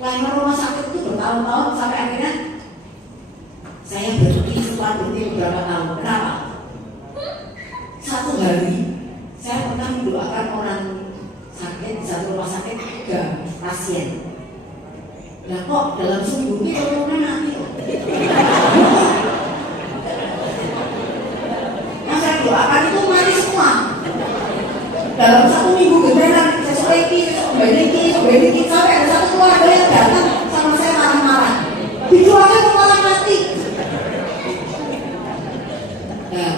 Layanan rumah sakit itu bertahun-tahun sampai akhirnya saya berhenti setelah berhenti beberapa tahun. Kenapa? Satu hari saya pernah mendoakan orang sakit di satu rumah sakit 3 pasien. Lah kok dalam seminggu ini turunnya mati kok. Yang saya doakan itu mati semua. Dalam 1 minggu genderan, besok lagi, besok beniki, sampai ada satu keluarga yang datang sama saya marah-marah. Dijualnya kok malah mati. Nah,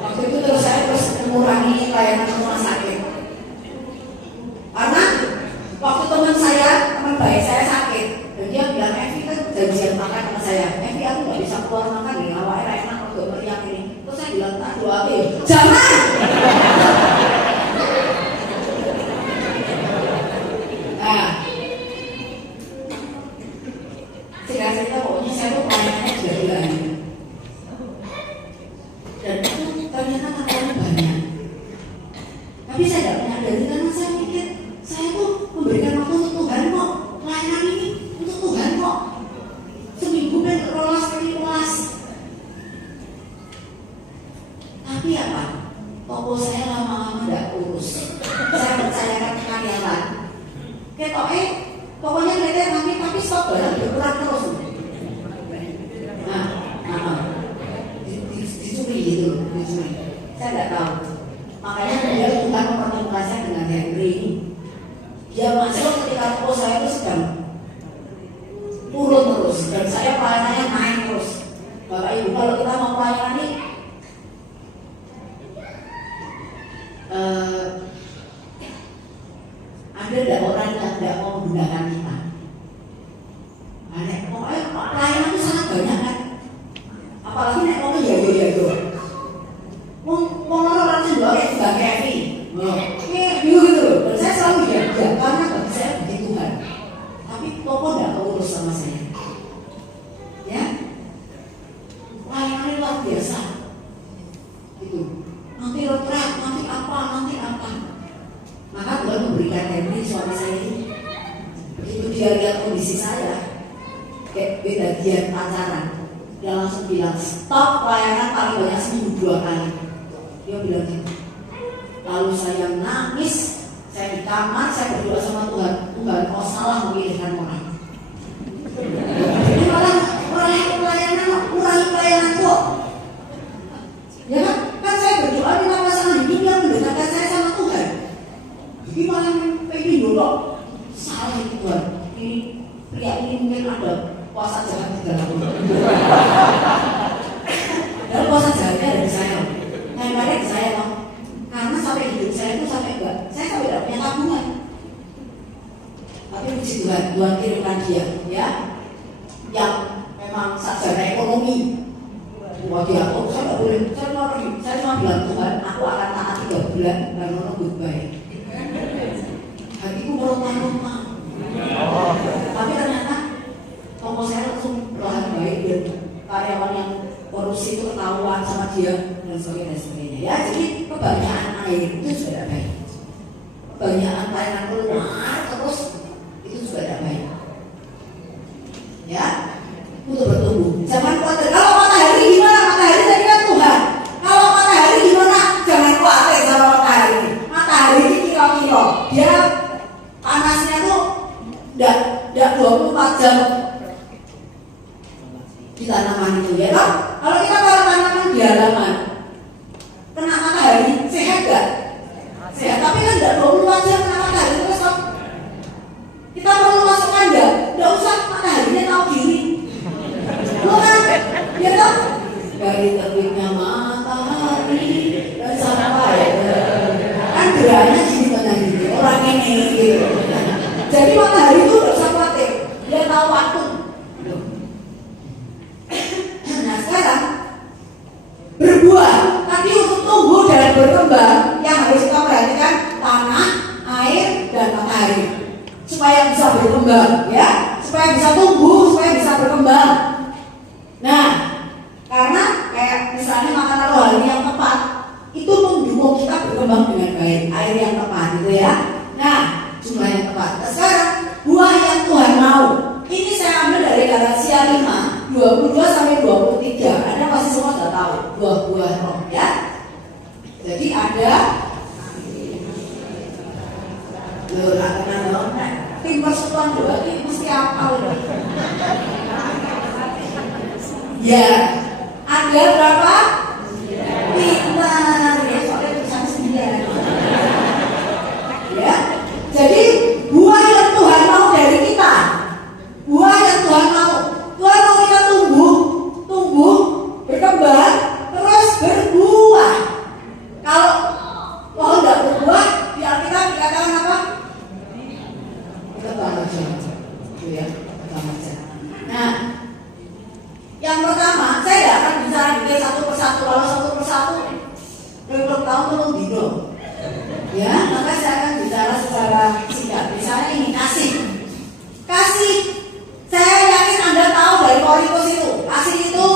waktu itu terus saya mengurangi layanan rumah sakit. Karena waktu teman baik saya sakit, dan dia bilang, Evi kan janjian makan sama saya. Evi aku nggak bisa keluar makan nih, awalnya enak kalau meriang ini. Terus saya bilang, tak doa jangan. Nah, singkat-singkat pokoknya saya tuh pelayanannya juga bilangin. Dan itu ternyata tantangannya banyak. Tapi saya tidak menyadari karena saya pikir saya tuh memberikan waktu untuk Tuhan kok. Pelayanan ini untuk Tuhan kok. Seminggu dan rolas kali kelas. Tapi apa? Toko saya lama-lama tidak urus. Saya percayakan karyawan. Pokoknya mereka nanti tapi stok barang berkurang terus. Dicuri gitu, dicuri. Saya nggak tahu. Makanya dia Tuhan mempertemukan saya dengan Henry. Dia masuk ketika toko saya itu sedang turun terus dan saya pelayanannya naik terus. Bapak Ibu kalau kita mau melayani ada tidak orang yang tidak mau menggunakan kita? Aneh, pokoknya pelayanan itu sangat banyak kan. Apalagi nek ngomong ya. Mau orang juga kayak juga Evi. Gitu. Dan saya selalu ya karena bagi saya bagi Tuhan. Tapi toko tidak keurus sama saya. Ya, layanannya luar biasa. Gitu. Nanti retret, nanti apa. Maka Tuhan memberikan Henry suami saya ini. Begitu dia lihat kondisi saya, kayak beda dia pacaran, dia langsung bilang stop pelayanan paling banyak seminggu 2 kali. Dia bilang gitu. Lalu saya nangis, saya di kamar, saya berdoa sama Tuhan, Tuhan kau salah memilihkan orang. Jadi malah kurangi pelayanan kok. Ya kan saya berdoa minta pasangan hidup yang mendekatkan saya sama Tuhan. Jadi malah pengen dulu salah itu Tuhan. Ini pria ini mungkin ada puasa jahat di dalam. Dan puasa jahatnya dari saya. Daripada di saya loh. Karena sampai hidup saya itu sampai tidak punya tabungan. Tapi puji Tuhan, Tuhan kirimkan dia, ya, yang memang sarjana ekonomi. Bagi aku, saya nggak boleh, saya cuma bilang Tuhan, aku akan taat 3 bulan dan menunggu baik. Hatiku meronta-ronta. Tapi ternyata toko saya langsung perlahan baik dan karyawan yang korupsi itu ketahuan sama dia dan sebagainya. Ya, jadi kebanyakan air itu juga tidak baik. Kebanyakan layanan keluar terus itu juga tidak baik. Ya, untuk bertumbuh. Jangan khawatir. Kalau matahari gimana? Matahari saya bilang Tuhan. Kalau matahari gimana? Jangan khawatir sama matahari. Matahari ini kilo-kilo. Dia panasnya tuh tidak 24 jam di tanaman itu, ya kan? Kalau kita taruh tanaman di halaman, kena matahari, sehat gak? Sehat, tapi kan tidak 24 jam kena matahari terus kan? Kita perlu masukkan enggak? Tidak usah, mataharinya tahu diri. Bukan, ya kan? Dari terbitnya matahari dan sampai kan gerahnya sini tengah gitu, orang ini gitu. Jadi matahari itu tidak usah khawatir, dia tahu waktu. Nah sekarang berbuah, tapi untuk tumbuh dan berkembang yang harus kita perhatikan tanah, air, dan matahari supaya bisa berkembang, ya, supaya bisa tumbuh, supaya bisa berkembang. Nah, karena kayak misalnya makanan rohani yang tepat itu mendukung kita berkembang dengan baik, air yang tepat, gitu ya. Nah, jumlah yang tepat. Nah, sekarang buah yang Tuhan mau 25, 22 sampai 23. Anda pasti semua sudah tahu buah-buah roh ya. Jadi ada tim persekutuan doa ini mesti apa? Ya, ada berapa? Pintar ya, soalnya tulisan 9. Ya, jadi buah yang Tuhan mau dari kita, buah yang Tuhan mau kita tumbuh, berkembang, terus berbuah. Kalau pohon tidak berbuah, di Alkitab dikatakan apa? Ketang aja, itu ya, ketang aja. Nah, yang pertama, saya tidak akan bicara detail satu persatu, kalau satu persatu, belum tahu belum dino. Ya, maka saya akan bicara secara singkat. Misalnya ini kasih. Saya yakin Anda tahu dari Korintus itu. Kasih itu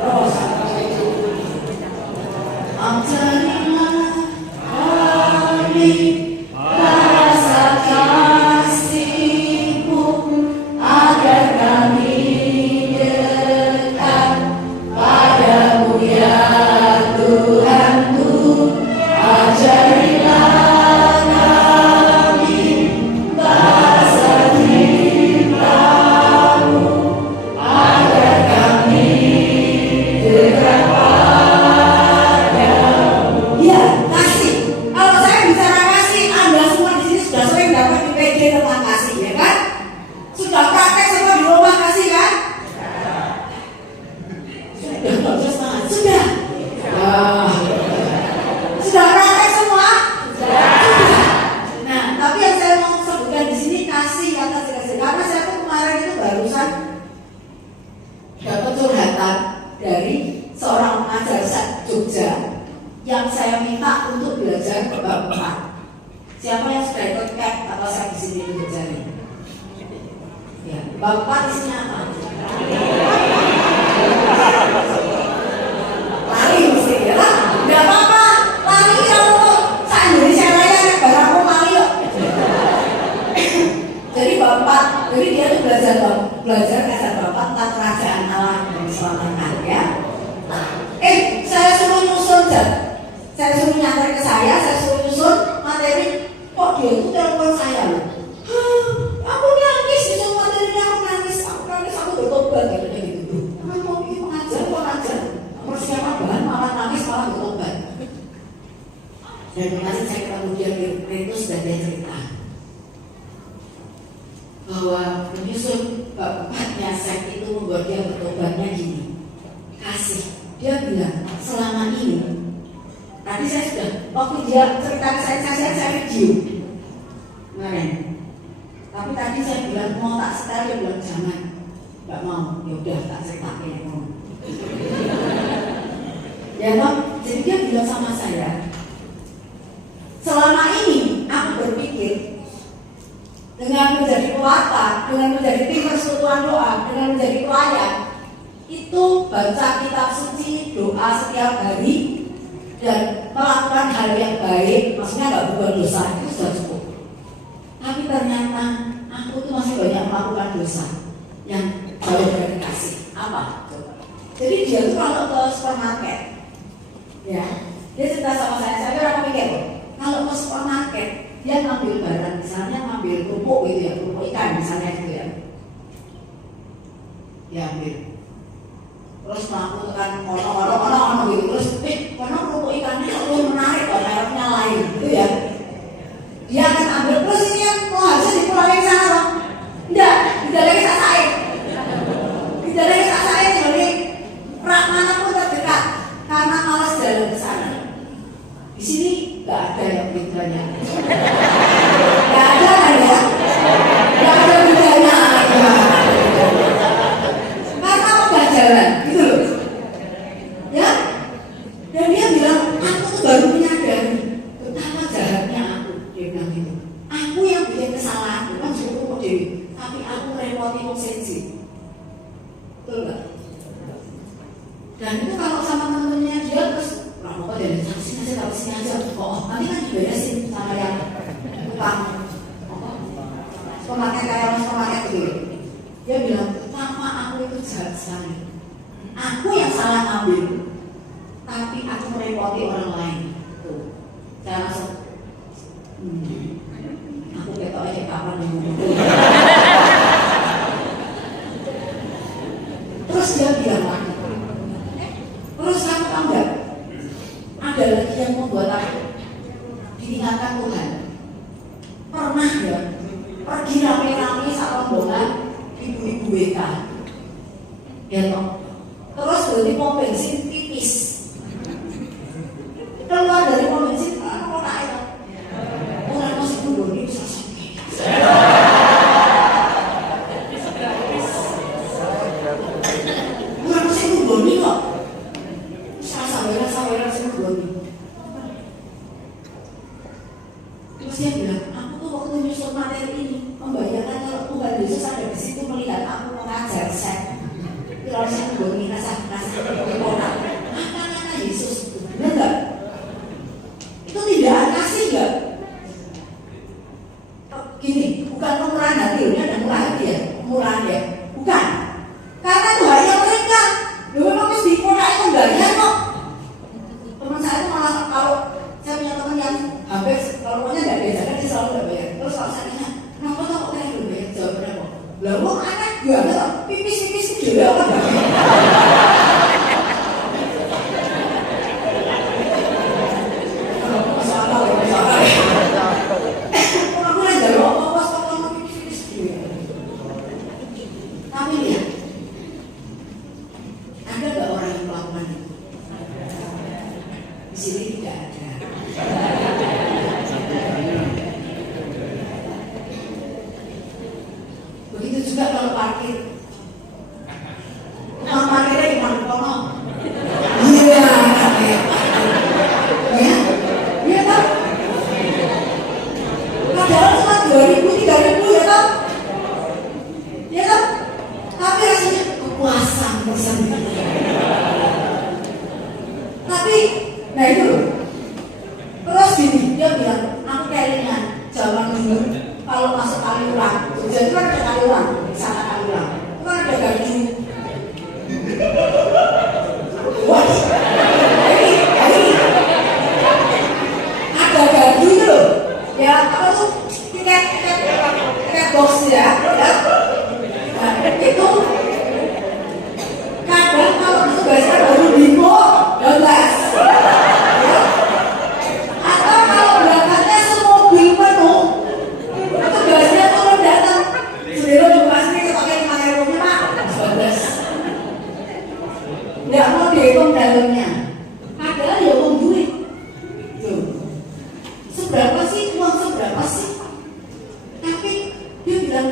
rasa kasih-Mu agar kami dekat padamu ya Tuhanku. Ajarilah kami bahasa cinta-Mu agar kami dekat padamu. Ya, kasih. Kalau saya bicara kasih, Anda semua di sini sudah sering dapat IPG tentang kasih, ya kan? Sudah praktek semua di rumah kasih kan? Sudah. Sudah praktek semua? Sudah. Nah, tapi yang saya mau sebutkan di sini kasih atas kasih. Karena saya tuh kemarin itu barusan dapat curhatan dari seorang pengajar Jogja yang saya minta untuk belajar ke bab 4. Siapa yang sudah ikut CAP atau saya di sini itu jari? Ya, bab 4 isinya apa? Lari mesti ya lah. Enggak apa-apa. Lari kalau saya Indonesia Raya nek barangku lari yuk. Jadi bab 4, jadi dia tuh belajar kasar bab 4 tentang kerajaan Allah dan keselamatan ya. Saya suruh nyusun saya suruh nyantar ke saya suruh nyusun materi. Kok dia itu telepon saya loh. Aku nangis, nyusun materinya aku nangis, aku bertobat gitu. Kamu mau bikin pengajar. Persiapan bahan malah nangis, malah bertobat. Dan kemarin saya ketemu dia di Rintus dan dia cerita bahwa menyusun bab 4-nya Sek itu membuat dia bertobatnya gini. Kasih. Dia bilang selama ini tadi saya sudah waktu dia cerita ke saya review kemarin. Tapi tadi saya bilang mau tak setel, dia bilang jangan, nggak mau. Ya udah tak ceritakan mau. Ya Bang, jadi dia bilang sama saya, selama ini aku berpikir dengan menjadi pewarta, dengan menjadi tim persekutuan doa, dengan menjadi pelayan, itu baca kitab suci, doa setiap hari, dan melakukan hal yang baik, maksudnya nggak berbuat dosa, itu sudah cukup. Tapi ternyata aku tuh masih banyak melakukan dosa yang jauh dari kasih. Apa? Jadi dia tuh kalau ke supermarket, ya, dia cerita sama saya orang mikir, kalau ke supermarket, dia ngambil barang, misalnya ngambil kerupuk gitu ya, kerupuk ikan misalnya gitu ya, dia ambil. Terus melakukan ono gitu, terus karena kerupuk ikannya lebih menarik kalau mereknya lain gitu ya, dia akan ambil. Terus ini yang mau harusnya dipulangin ke sana loh, enggak, tidak lagi sasain, jadi rak manapun terdekat karena malas jalan ke sana. Di sini nggak ada yang bedanya, nggak ada kan ya, nggak ada bedanya karena mau jalan gitu loh ya. Dan dia bilang aku tuh baru menyadari betapa jahatnya aku. Dia bilang gitu, aku yang bikin kesalahan bukan cukup Dewi, tapi aku repoti wong sensi, betul nggak? Dan itu kalau sama temen-temennya dia terus mau dari sini aja, nanti kan diberesin sama yang tukang supermarket kayak supermarket gitu. Dia bilang, "Mama, aku itu jahat sekali. Aku yang salah ngambil, tapi aku merepoti orang lain." Tuh, saya langsung, aku ketok aja kapan ngomong. Terus dia bilang lagi, terus kamu tahu nggak? Ada lagi yang membuat aku diingatkan Tuhan. Pernah ya pergi rame-rame sama rombongan ibu-ibu WK, ya toh. Terus dari pom bensin tipis, keluar dari pom bensin, kok tak ada? Orang masih dulu ini bisa sampai. Orang masih dulu ini kok. Saweran sih dulu ini. Terus dia bilang, aku tuh waktu nyusun materi ini membayangkan kalau Tuhan Yesus ada di situ melihat aku mengajar saya. Kalau saya belum rasa orang, mana Yesus, benar nggak? Itu tidak kasih nggak? Gini, bukan kemurahan hati, ini ada murah hati ya, kemurahan ya, bukan. Karena Tuhannya mereka, memang harus dikonak itu enggaknya kok. Teman saya itu malah kalau saya punya teman yang hampir kalau pokoknya nggak bayar, kan dia selalu nggak bayar. Terus kalau saya tanya, kenapa kok kalian belum bayar? Jawabannya kok, lah kok anak juga kok pipis juga apa nggak? Tapi lihat, ada nggak orang yang melakukan itu? Di sini tidak ada. Begitu juga kalau parkir. Tukang parkirnya di mana kono? Iya, ya, iya kan? Padahal cuma 2.000, 3.000 ya kan? Ya kan? Tapi rasanya kepuasan bersama. Tapi, nah itu loh. Terus gini, dia bilang, aku kelingan zaman dulu kalau masuk Kaliurang, jadi kan ada Kaliurang, di sana Kaliurang, itu kan ada gaji. Wah, ini ada gaji itu loh. Ya, apa tuh tiket box ya. Nah, itu kadang kalau tugasnya baru bingo, 12. Atau kalau berangkatnya semobil penuh, tugasnya turun datang. Sudah lo pasti ketoknya pakai rumahnya Pak, 12. Nggak mau dihitung dalamnya. Padahal ya uang duit. Tuh. Seberapa sih uang seberapa sih? Tapi dia bilang,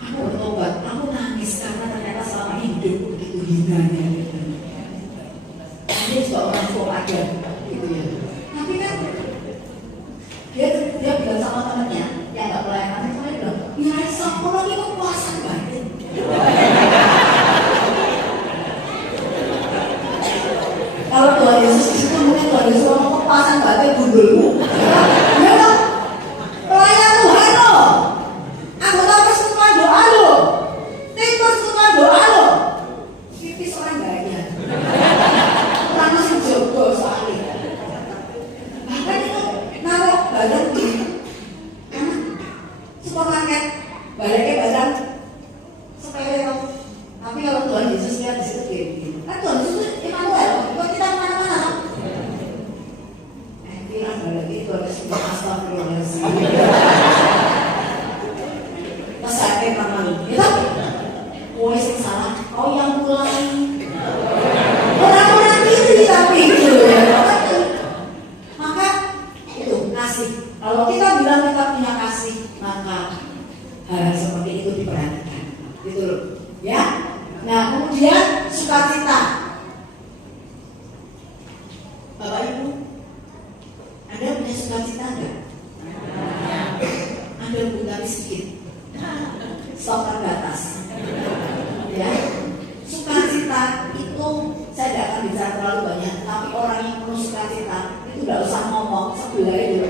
aku bertobat, aku nangis karena ternyata selama hidup begitu hinanya. Dia juga orang tua aja, gitu ya. Tapi kan dia bilang sama temannya yang nggak pelayanan, temannya bilang, ya Aisyah, kalau lagi kepuasan banget. Kalau Tuhan Yesus di situ mungkin Tuhan Yesus ngomong kepuasan banget gundulmu. Ya kan? Pelayan Tuhan loh. Anggota persekutuan doa loh. Tim persekutuan doa loh. Tipis orang gaya. Orang masih jogo soalnya. Bahkan itu naruh badan di supermarket, baliknya badan sepele loh. Tapi kalau Tuhan Yesus lihat di situ begini. Kan Tuhan Yesus Emmanuel, kalau kita kemana-mana. Bilang lagi Tuhan Yesus astagfirullahaladzim. Masake kamu, gitu? Kau yang salah, kau yang mulai. Orang-orang diri tapi gitu ya. Maka itu kasih. Kalau kita bilang kita punya kasih, maka hal seperti itu diperhatikan. Gitu loh, ya. Nah kemudian sukacita. Bapak Ibu, Anda punya sukacita enggak? Anda butuh sedikit. Stok terbatas. Ya, sukacita itu saya tidak akan bicara terlalu banyak, tapi orang yang penuh sukacita itu tidak usah ngomong, sebelahnya